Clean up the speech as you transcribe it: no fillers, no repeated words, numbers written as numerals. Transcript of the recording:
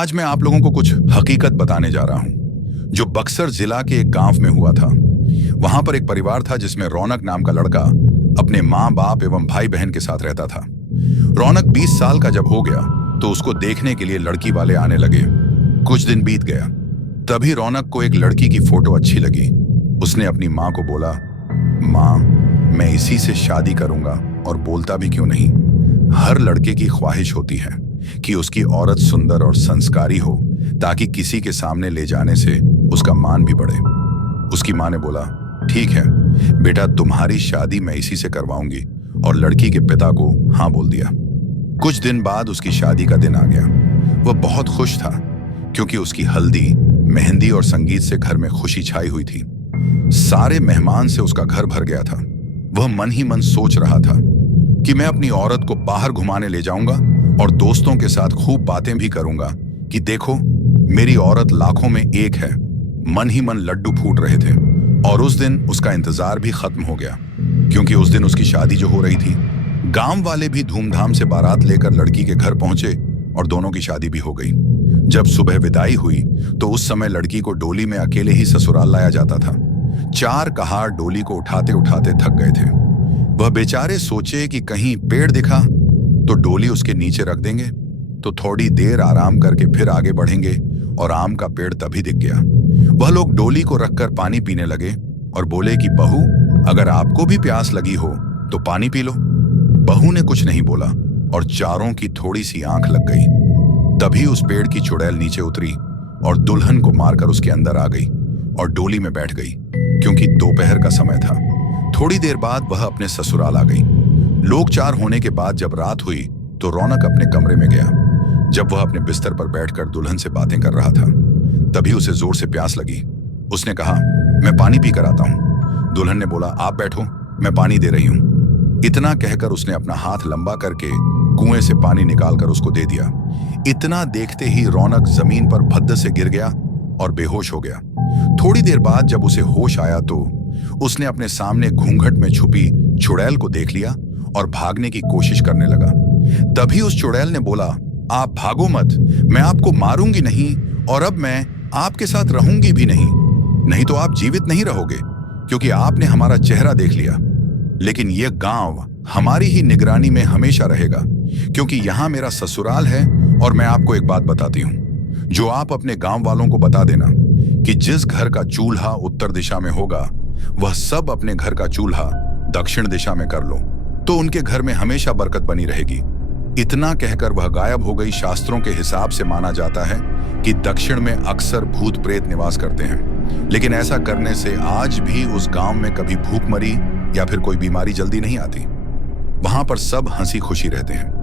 आज मैं आप लोगों को कुछ हकीकत बताने जा रहा हूं जो बक्सर जिला के एक गांव में हुआ था। वहां पर एक परिवार था जिसमें रौनक नाम का लड़का अपने माँ बाप एवं भाई बहन के साथ रहता था। रौनक 20 साल का जब हो गया तो उसको देखने के लिए लड़की वाले आने लगे। कुछ दिन बीत गया, तभी रौनक को एक लड़की की फोटो अच्छी लगी। उसने अपनी माँ को बोला, माँ मैं इसी से शादी करूंगा। और बोलता भी क्यों नहीं, हर लड़के की ख्वाहिश होती है कि उसकी औरत सुंदर और संस्कारी हो ताकि किसी के सामने ले जाने से उसका मान भी बढ़े। उसकी माँ ने बोला, ठीक है बेटा, तुम्हारी शादी मैं इसी से करवाऊंगी। और लड़की के पिता को हाँ बोल दिया। कुछ दिन बाद उसकी शादी का दिन आ गया। वह बहुत खुश था क्योंकि उसकी हल्दी, मेहंदी और संगीत से घर में खुशी छाई हुई थी। सारे मेहमान से उसका घर भर गया था। वह मन ही मन सोच रहा था कि मैं अपनी औरत को बाहर घुमाने ले जाऊंगा और दोस्तों के साथ खूब बातें भी करूंगा कि देखो मेरी औरत लाखों में एक है। मन ही मन लड्डू फूट रहे थे। और उस दिन उसका इंतजार भी खत्म हो गया क्योंकि उस दिन उसकी शादी जो हो रही थी। गांव वाले भी धूमधाम से बारात लेकर लड़की के घर पहुंचे और दोनों की शादी भी हो गई। जब सुबह विदाई हुई तो उस समय लड़की को डोली में अकेले ही ससुराल लाया जाता था। 4 कहार डोली को उठाते उठाते थक गए थे। वह बेचारे सोचे कि कहीं पेड़ दिखा तो डोली उसके नीचे रख देंगे तो थोड़ी देर आराम करके फिर आगे बढ़ेंगे। और आम का पेड़ तभी दिख गया। वह लोग डोली को रखकर पानी पीने लगे और बोले कि बहू अगर आपको भी प्यास लगी हो तो पानी पी लो। बहू ने कुछ नहीं बोला और चारों की थोड़ी सी आंख लग गई। तभी उस पेड़ की चुड़ैल नीचे उतरी और दुल्हन को मारकर उसके अंदर आ गई और डोली में बैठ गई क्योंकि दोपहर का समय था। थोड़ी देर बाद वह अपने ससुराल आ गई। लोग 4 होने के बाद जब रात हुई तो रौनक अपने कमरे में गया। जब वह अपने बिस्तर पर बैठकर दुल्हन से बातें कर रहा था तभी उसे जोर से प्यास लगी। उसने कहा, मैं पानी पी कर आता हूं। दुल्हन ने बोला, आप बैठो, मैं पानी दे रही हूं। इतना कहकर उसने अपना हाथ लंबा करके कुएं से पानी निकालकर उसको दे दिया। इतना देखते ही रौनक जमीन पर भद्द से गिर गया और बेहोश हो गया। थोड़ी देर बाद जब उसे होश आया तो उसने अपने सामने घूंघट में छुपी चुड़ैल को देख लिया और भागने की कोशिश करने लगा। तभी उस चुड़ैल ने बोला, आप भागो मत, मैं आपको मारूंगी नहीं और अब मैं आपके साथ रहूंगी भी नहीं तो आप जीवित नहीं रहोगे क्योंकि आपने हमारा चेहरा देख लिया। लेकिन यह गांव हमारी ही निगरानी में हमेशा रहेगा क्योंकि यहां मेरा ससुराल है। और मैं आपको एक बात बताती हूं जो आप अपने गांव वालों को बता देना कि जिस घर का चूल्हा उत्तर दिशा में होगा वह सब अपने घर का चूल्हा दक्षिण दिशा में कर लो तो उनके घर में हमेशा बरकत बनी रहेगी। इतना कहकर वह गायब हो गई। शास्त्रों के हिसाब से माना जाता है कि दक्षिण में अक्सर भूत प्रेत निवास करते हैं, लेकिन ऐसा करने से आज भी उस गांव में कभी भूखमरी या फिर कोई बीमारी जल्दी नहीं आती। वहां पर सब हंसी खुशी रहते हैं।